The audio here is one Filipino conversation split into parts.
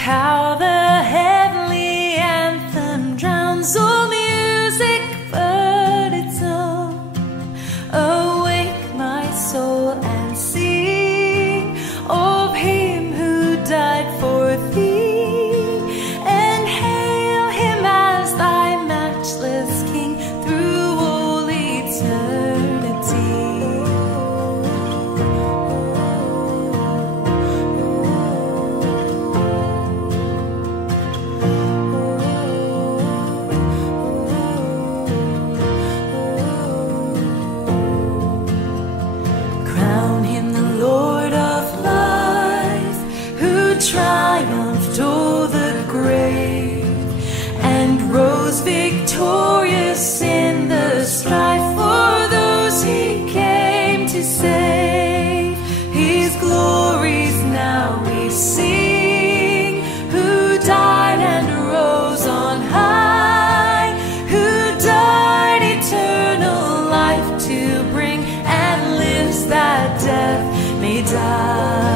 How the heavenly anthem drowns all music but its own. Awake my soul and sing of him who died for thee, and hail him as thy matchless king through all eternity. Triumphed o'er the grave and rose victorious in the strife for those he came to save. His glories now we sing, who died and rose on high, who died eternal life to bring, and lives that death may die.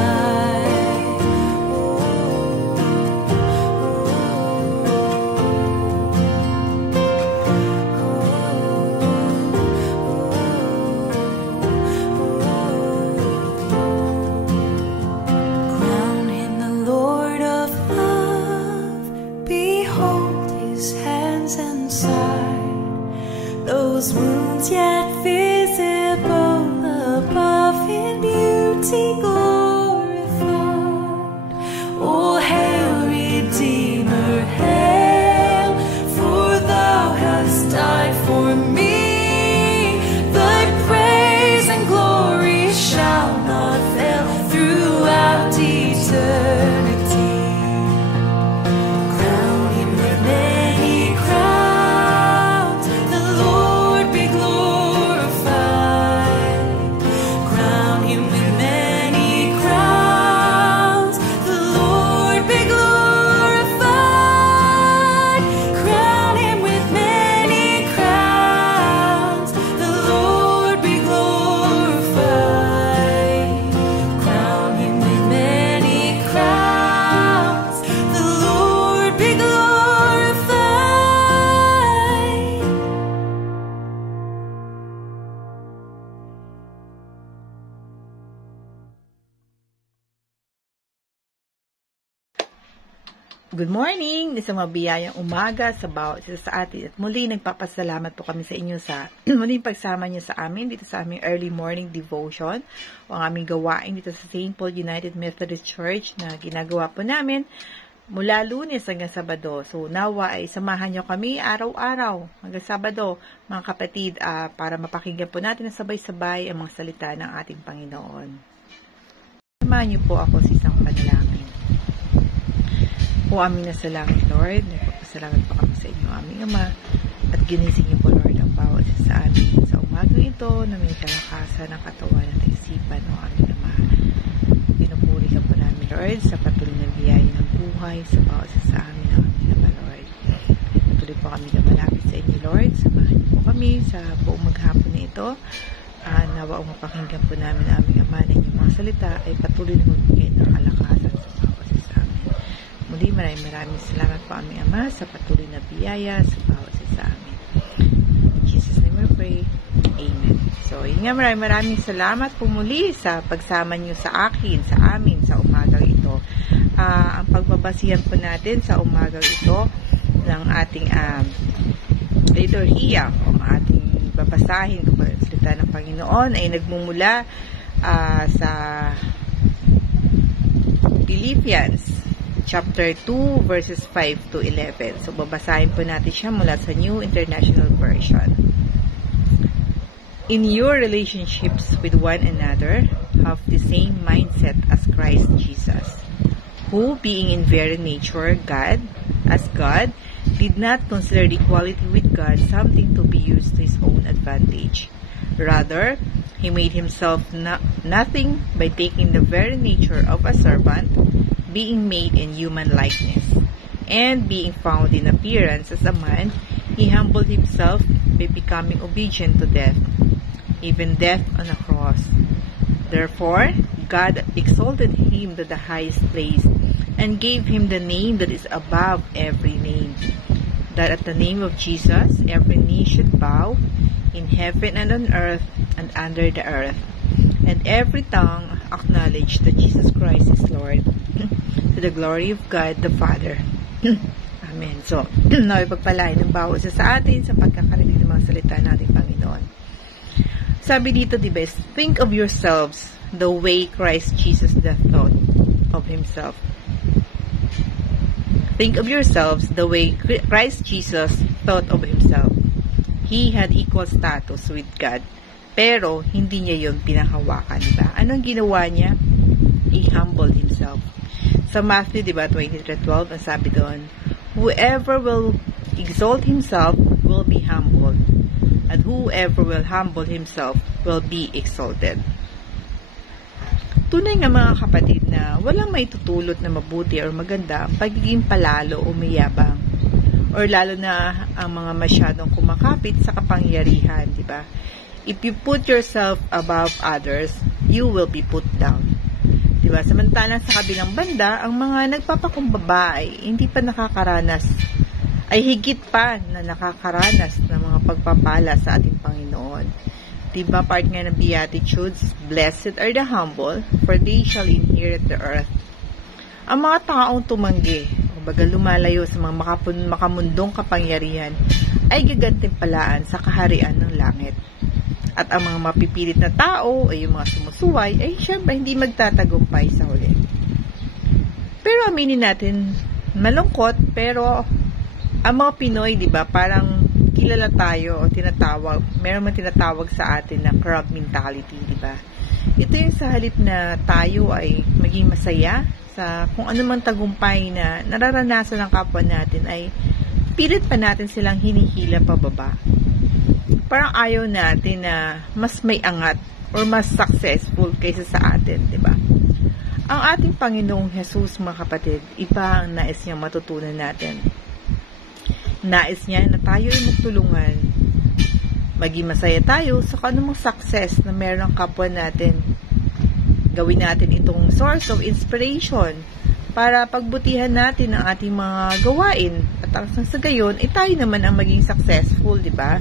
Those wounds yet visible above, in beauty glorified. All hail, Redeemer, hail, for thou hast died for me. Thy praise and glory shall not fail throughout eternity. Crown him with many crowns, the Lord be glorified. Crown him with many crowns, the Lord be glorified. Crown him with many crowns, the Lord be glorified. Crown him with many crowns, the Lord be glorified. Good morning! Isang mabiyayang umaga sa bawat isa sa atin. At muli, nagpapasalamat po kami sa inyo sa muling pagsama niyo sa amin dito sa aming early morning devotion o ang aming gawain dito sa St. Paul United Methodist Church na ginagawa po namin mula Lunes hanggang Sabado. So, nawa ay samahan niyo kami araw-araw hanggang Sabado, mga kapatid, para mapakinggan po natin na sabay-sabay ang mga salita ng ating Panginoon. Samahan niyo po ako sa isang panalangin. O aming nasa langit, Lord, nagpapasalamat po kami sa inyo, aming Ama, at ginising niyo po, Lord, ang bawat isa sa amin sa umagang ito na may kalakasan ng katawan at isipan, o aming Ama. Pinupuri ka po namin, Lord, sa patuloy na biyaya ng buhay sa bawat isa sa amin, o aming Ama, Lord. Patuloy po kami kamalapit sa inyo, Lord. Samahan niyo po kami sa buong maghapon na ito. Nawa ang mapakinggan po namin, aming Ama, na inyong mga salita ay patuloy na magbigay ng kalakasan sa bawat isa sa amin. Muli, maraming salamat po aming Ama sa patuloy na biyaya sa bawat isa sa amin. pray, Amen. So, yun nga, maraming salamat po muli sa pagsama nyo sa akin, sa amin, sa umagang ito. Ang pagbabasihan po natin sa umagang ito ng ating liturhiya o ating babasahin kapag salita ng Panginoon ay nagmumula sa Philippians chapter 2 verses 5 to 11. So babasahin po natin siya mula sa New International Version. In your relationships with one another, have the same mindset as Christ Jesus, who, being in very nature God, did not consider equality with God something to be used to his own advantage. Rather, he made himself nothing by taking the very nature of a servant, being made in human likeness. And being found in appearance as a man, he humbled himself by becoming obedient to death, even death on a cross. Therefore, God exalted him to the highest place and gave him the name that is above every name, that at the name of Jesus every knee should bow, in heaven and on earth and under the earth, and every tongue acknowledge that Jesus Christ is Lord, to the glory of God the Father. Amen. So, naway pagpalain ng bawat isa sa atin sa pagkakarinig ng mga salita natin, Panginoon. Sabi dito, diba, think of yourselves the way Christ Jesus thought of himself. Think of yourselves the way Christ Jesus thought of himself. He had equal status with God, pero hindi niya yon pinahawakan, diba? Anong ginawa niya? He humbled himself. Sa Matthew, diba, 23:12, ang sabi doon, whoever will exalt himself will be humbled, and whoever will humble himself will be exalted. Tunay nga mga kapatid na walang may tutulot na mabuti or maganda ang pagiging palalo o mayabang, or lalo na ang mga masyadong kumakapit sa kapangyarihan, diba? If you put yourself above others, you will be put down. Diba? Samantalang sa kabilang banda, ang mga nagpapakumbaba ay hindi pa nakakaranas, ay higit pa na nakakaranas ng mga pagpapala sa ating Panginoon. Diba, part nga ng Beatitudes, blessed are the humble, for they shall inherit the earth. Ang mga taong tumanggi, o baga lumalayo sa mga makamundong kapangyarihan, ay gagantimpalaan sa kaharian ng langit. At ang mga mapipilit na tao, ay yung mga sumusuway, ay syempre hindi magtatagumpay sa huli. Pero aminin natin, malungkot, pero ang mga Pinoy, diba, parang kilala tayo o tinatawag, meron man tinatawag sa atin na crowd mentality, diba? Ito yung sa halip na tayo ay maging masaya sa kung ano man tagumpay na nararanasan ng kapwa natin, ay pilit pa natin silang hinihila pababa. Parang ayaw natin na mas may angat or mas successful kaysa sa atin, diba? Ang ating Panginoong Jesus, mga kapatid, iba ang nais niyang matutunan natin. Nais niya na tayo ay magtulungan. Maging masaya tayo sa anumang success na meron ang kapwa natin. Gawin natin itong source of inspiration para pagbutihan natin ang ating mga gawain. At ang sa gayon, tayo naman ang maging successful, di ba?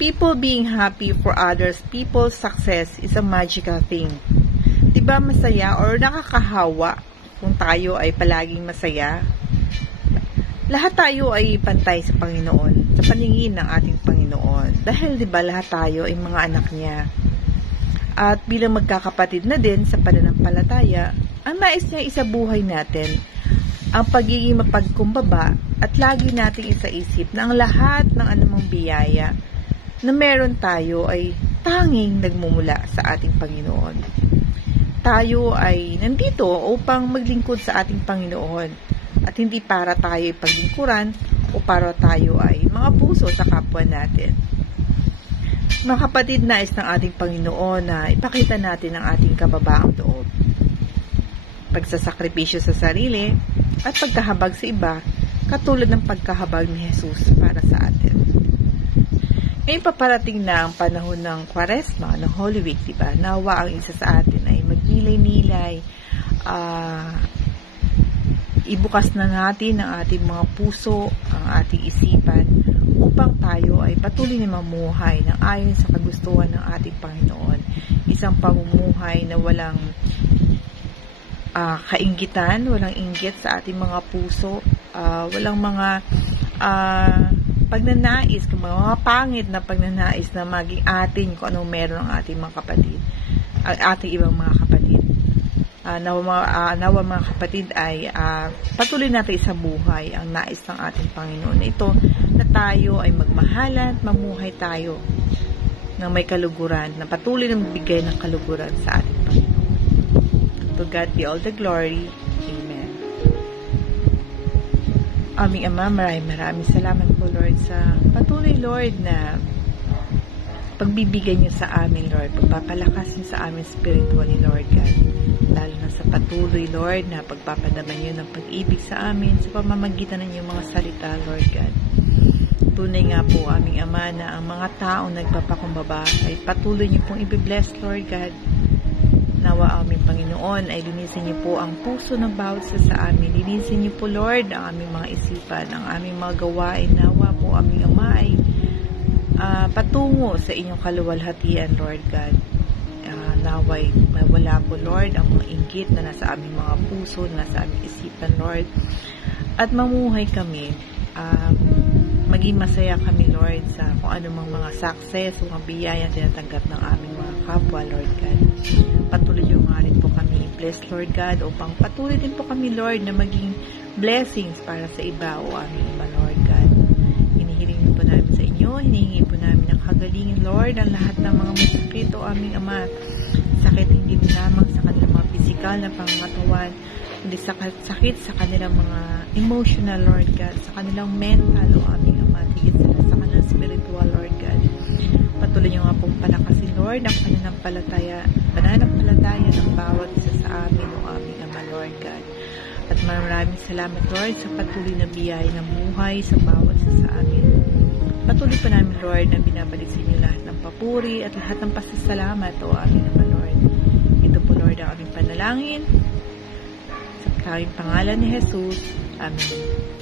People being happy for others, people's success is a magical thing. Di ba masaya or nakakahawa kung tayo ay palaging masaya? Lahat tayo ay pantay sa Panginoon, sa paningin ng ating Panginoon. Dahil, di ba, lahat tayo ay mga anak niya. At bilang magkakapatid na din sa pananampalataya, ang nais niya isabuhay natin ang pagiging mapagkumbaba at lagi nating isaisip na ang lahat ng anumang biyaya na meron tayo ay tanging nagmumula sa ating Panginoon. Tayo ay nandito upang maglingkod sa ating Panginoon. At hindi para tayo ay paglingkuran o para tayo ay mga puso sa kapwa natin. Mga kapatid, nais ng ating Panginoon na ipakita natin ang ating kababaang loob. Pagsasakripisyo sa sarili at pagkahabag sa iba, katulad ng pagkahabag ni Jesus para sa atin. Ngayon paparating na ang panahon ng Kwaresma, ng Holy Week, diba? Nawa ang isa sa atin ay magnilay-nilay, ibukas na natin ang ating mga puso, ang ating isipan, upang tayo ay patuloy na mamuhay ng ayon sa kagustuhan ng ating Panginoon. Isang pamumuhay na walang kainggitan, walang inggit sa ating mga puso, walang mga pagnanais, mga pangit na pagnanais na maging atin kung anong meron ang ating mga kapatid, ang ating ibang mga kapatid. Nawa mga kapatid ay patuloy natin sa buhay ang nais ng ating Panginoon na ito, na tayo ay magmahalan at mamuhay tayo ng may kaluguran, na patuloy na magbigay ng kaluguran sa ating Panginoon. To God be all the glory. Amen. Aming Ama, maraming salamat po, Lord, sa patuloy, Lord, na pagbibigay niyo sa amin, Lord, pagpapalakas niyo sa amin spiritually, Lord God, lalo na sa patuloy, Lord, na pagpapadaman niyo ng pag-ibig sa amin sa pamamagitan ng iyong mga salita, Lord God. Tunay nga po, aming Ama, na ang mga taong nagpapakumbaba ay patuloy niyo pong i-bless, Lord God. Nawa aming Panginoon ay linisin niyo po ang puso ng bawat isa sa amin. Linisin niyo po, Lord, ang aming mga isipan, ang aming mga gawain. Nawa po aming Ama ay patungo sa inyong kaluwalhatian, Lord God. Naway mawala po, Lord, ang mga inggit na nasa aming mga puso, na nasa aming isipan, Lord. At mamuhay kami, maging masaya kami, Lord, sa kung anumang mga success o mga biyayang tinatanggap ng aming mga kapwa, Lord God. Patuloy yung nga rin po kami, bless, Lord God, upang patuloy din po kami, Lord, na maging blessings para sa iba o aming iba, Lord God. Hinihiling po namin sa inyo, hinihingi po namin ang kagalingin, Lord, ang lahat ng mga may sakit o aming Ama. Sakit hindi lamang sa kanilang mga physical na pangatawan, hindi sakit sa kanilang mga emotional, Lord God, sa kanilang mental o aming Ama, higit sila sa kanilang spiritual, Lord God. Patuloy niyo nga pong palakasin, Lord, ang pananampalataya ng bawat isa sa amin o aming Ama, Lord God. At maraming salamat, Lord, sa patuloy na biyaya ng buhay sa bawat isa sa amin. Patuloy po namin, Lord, na binabalik sa inyo lahat ng papuri at lahat ng pasasalamat o aming Ama, Lord. Ito po, Lord, ang aming panalangin. Sa tanging pangalan ni Jesus. Amen.